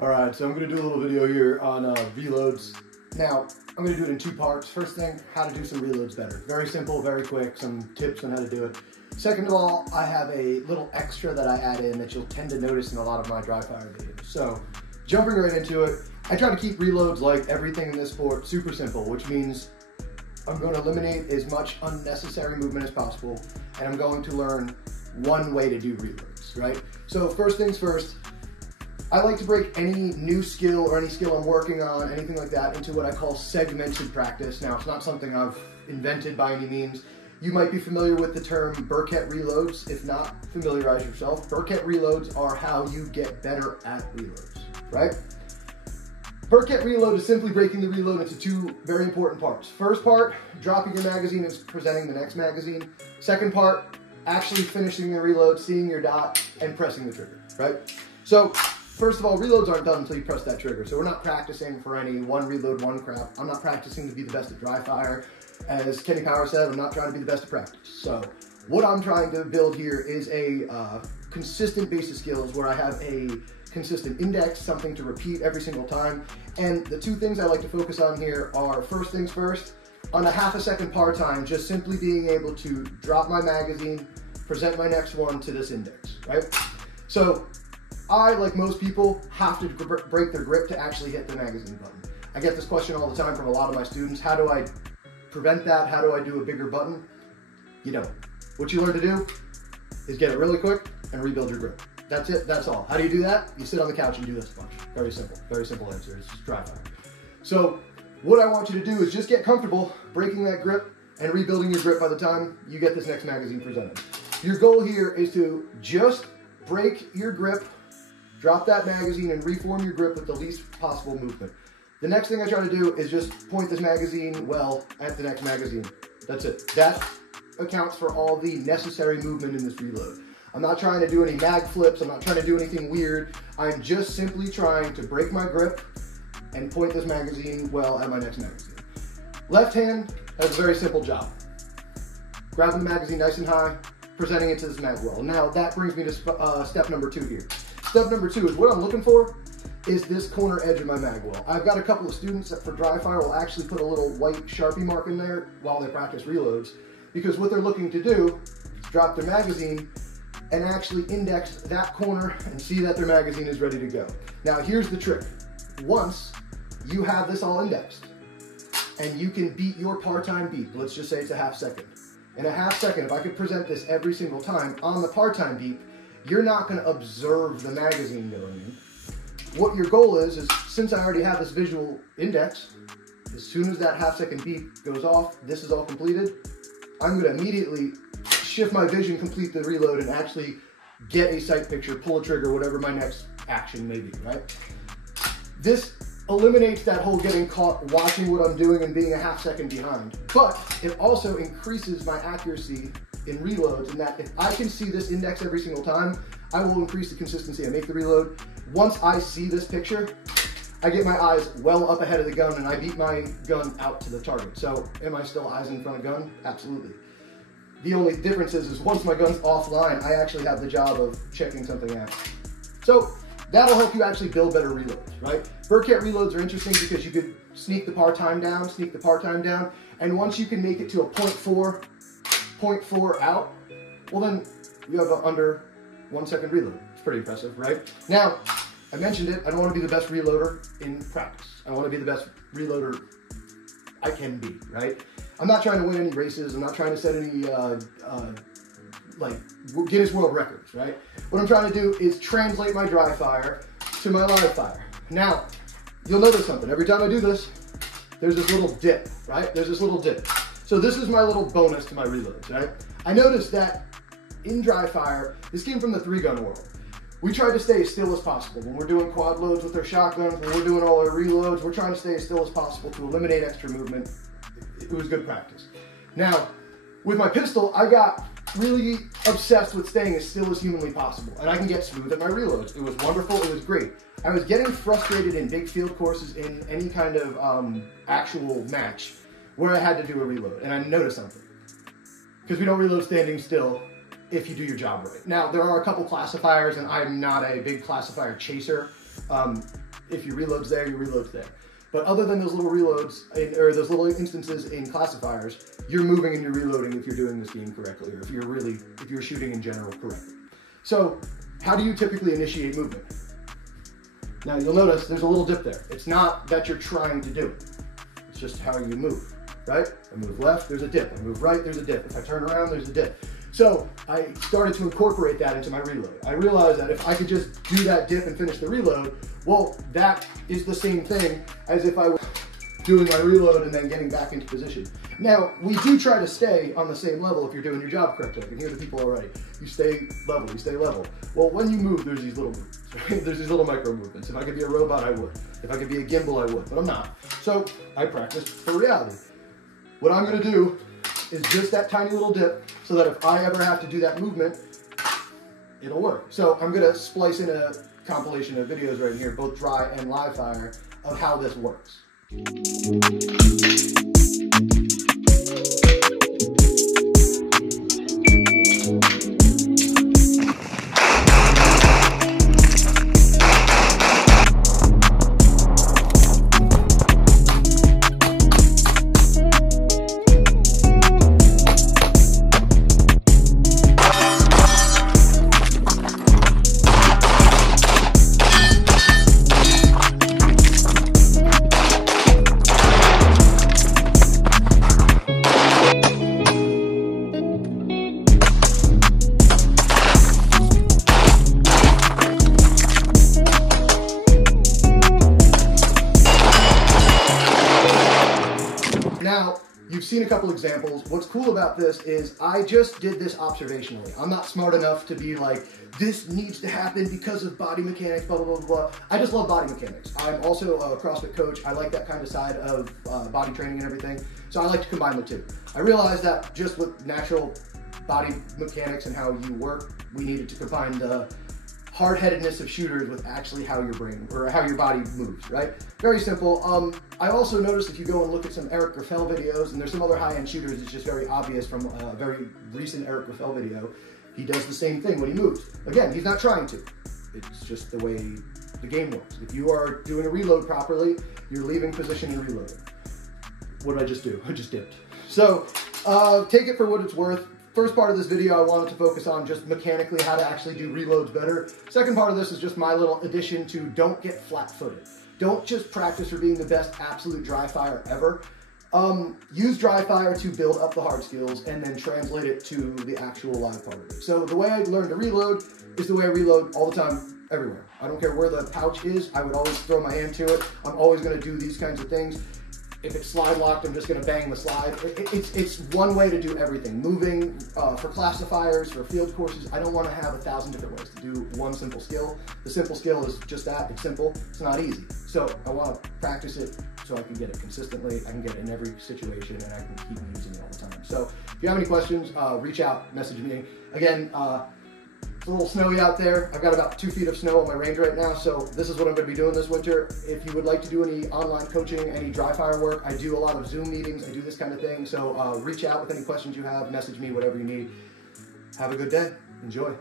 Alright, so I'm going to do a little video here on reloads. Now, I'm going to do it in two parts. First thing, how to do some reloads better. Very simple, very quick, some tips on how to do it. Second of all, I have a little extra that I add in that you'll tend to notice in a lot of my Dryfire videos. So, jumping right into it, I try to keep reloads like everything in this sport super simple, which means I'm going to eliminate as much unnecessary movement as possible, and I'm going to learn one way to do reloads, right? So first things first, I like to break any new skill or any skill I'm working on, anything like that, into what I call segmented practice. Now, it's not something I've invented by any means. You might be familiar with the term Burkett reloads. If not, familiarize yourself. Burkett reloads are how you get better at reloads, right? Burkett reload is simply breaking the reload into two very important parts. First part, dropping your magazine and presenting the next magazine. Second part, actually finishing the reload, seeing your dot, and pressing the trigger, right? So, first of all, reloads aren't done until you press that trigger. So we're not practicing for any one reload, one crap. I'm not practicing to be the best at Dryfire. As Kenny Power said, I'm not trying to be the best at practice. So what I'm trying to build here is a consistent base of skills where I have a consistent index, something to repeat every single time. And the two things I like to focus on here are, first things first, on a half a second par time, just simply being able to drop my magazine, present my next one to this index, right? So I, like most people, have to break their grip to actually hit the magazine button. I get this question all the time from a lot of my students. How do I prevent that? How do I do a bigger button? You don't. What you learn to do is get it really quick and rebuild your grip. That's it, that's all. How do you do that? You sit on the couch and do this a bunch. Very simple answer. It's just Dryfire. So what I want you to do is just get comfortable breaking that grip and rebuilding your grip by the time you get this next magazine presented. Your goal here is to just break your grip, drop that magazine, and reform your grip with the least possible movement. The next thing I try to do is just point this magazine well at the next magazine. That's it. That accounts for all the necessary movement in this reload. I'm not trying to do any mag flips. I'm not trying to do anything weird. I'm just simply trying to break my grip and point this magazine well at my next magazine. Left hand has a very simple job. Grabbing the magazine nice and high, presenting it to this mag well. Now that brings me to step number 2 here. Step number 2 is what I'm looking for is this corner edge of my mag well. I've got a couple of students that for Dryfire will actually put a little white Sharpie mark in there while they practice reloads, because what they're looking to do is drop their magazine and actually index that corner and see that their magazine is ready to go. Now here's the trick. Once you have this all indexed and you can beat your par-time beep, let's just say it's a half second. In a half second, if I could present this every single time on the par-time beep, you're not going to observe the magazine going in. What your goal is since I already have this visual index, as soon as that half second beep goes off, this is all completed, I'm going to immediately shift my vision, complete the reload, and actually get a sight picture, pull a trigger, whatever my next action may be, right? This eliminates that whole getting caught watching what I'm doing and being a half second behind. But it also increases my accuracy in reloads, in that if I can see this index every single time, I will increase the consistency. I make the reload. Once I see this picture, I get my eyes well up ahead of the gun and I beat my gun out to the target. So am I still eyes in front of gun? Absolutely. The only difference is once my gun's offline, I actually have the job of checking something out. So that'll help you actually build better reloads, right? Burkett reloads are interesting because you could sneak the par time down, and once you can make it to a 0.4 out, well then you have an under 1 second reload. It's pretty impressive, right? Now, I mentioned it, I don't want to be the best reloader in practice. I want to be the best reloader I can be, right? I'm not trying to win any races. I'm not trying to set any like Guinness World Records, right? What I'm trying to do is translate my Dryfire to my live fire. Now, you'll notice something. Every time I do this, there's this little dip, right? There's this little dip. So this is my little bonus to my reloads, right? I noticed that in Dryfire, this came from the 3-gun world. We try to stay as still as possible. When we're doing quad loads with our shotguns, when we're doing all our reloads, we're trying to stay as still as possible to eliminate extra movement. It was good practice. Now, with my pistol, I got really obsessed with staying as still as humanly possible, and I can get smooth at my reloads. It was wonderful, it was great. I was getting frustrated in big field courses in any kind of actual match where I had to do a reload, and I noticed something. Because we don't reload standing still if you do your job right. Now, there are a couple classifiers, and I'm not a big classifier chaser. If your reload's there, your reload's there. But other than those little reloads, or those little instances in classifiers, you're moving and you're reloading if you're doing this game correctly, or if you're shooting in general correctly. So, how do you typically initiate movement? Now you'll notice there's a little dip there. It's not that you're trying to do it. It's just how you move, right? I move left, there's a dip. I move right, there's a dip. If I turn around, there's a dip. So I started to incorporate that into my reload. I realized that if I could just do that dip and finish the reload, well, that is the same thing as if I was doing my reload and then getting back into position. Now, we do try to stay on the same level if you're doing your job correctly. I can hear the people already. You stay level, you stay level. Well, when you move, there's these little movements, right? There's these little micro movements. If I could be a robot, I would. If I could be a gimbal, I would, but I'm not. So I practice for reality. What I'm gonna do is just that tiny little dip so that if I ever have to do that movement, it'll work. So I'm gonna splice in a compilation of videos right here, both dry and live fire, of how this works. Now, you've seen a couple examples. What's cool about this is I just did this observationally. I'm not smart enough to be like, this needs to happen because of body mechanics, blah, blah, blah, blah. I just love body mechanics. I'm also a CrossFit coach. I like that kind of side of body training and everything. So I like to combine the two. I realized that just with natural body mechanics and how you work, we needed to combine the hard-headedness of shooters with actually how your brain, or how your body moves, right? Very simple. I also noticed if you go and look at some Eric Graffel videos, and there's some other high-end shooters, it's just very obvious from a very recent Eric Graffel video, he does the same thing when he moves. Again, he's not trying to. It's just the way the game works. If you are doing a reload properly, you're leaving position and reloading. What did I just do? I just dipped. So, take it for what it's worth. First part of this video, I wanted to focus on just mechanically how to actually do reloads better. Second part of this is just my little addition to don't get flat-footed. Don't just practice for being the best absolute dry fire ever. Use dry fire to build up the hard skills and then translate it to the actual live part of it. So the way I learned to reload is the way I reload all the time, everywhere. I don't care where the pouch is, I would always throw my hand to it. I'm always gonna do these kinds of things. If it's slide locked, I'm just gonna bang the slide. It's one way to do everything. Moving for classifiers, for field courses, I don't wanna have 1,000 different ways to do one simple skill. The simple skill is just that, it's simple, it's not easy. So I wanna practice it so I can get it consistently, I can get it in every situation, and I can keep using it all the time. So if you have any questions, reach out, message me. Again, it's a little snowy out there. I've got about 2 feet of snow on my range right now, so this is what I'm gonna be doing this winter. If you would like to do any online coaching, any dry fire work, I do a lot of Zoom meetings, I do this kind of thing, so reach out with any questions you have, message me, whatever you need. Have a good day, enjoy.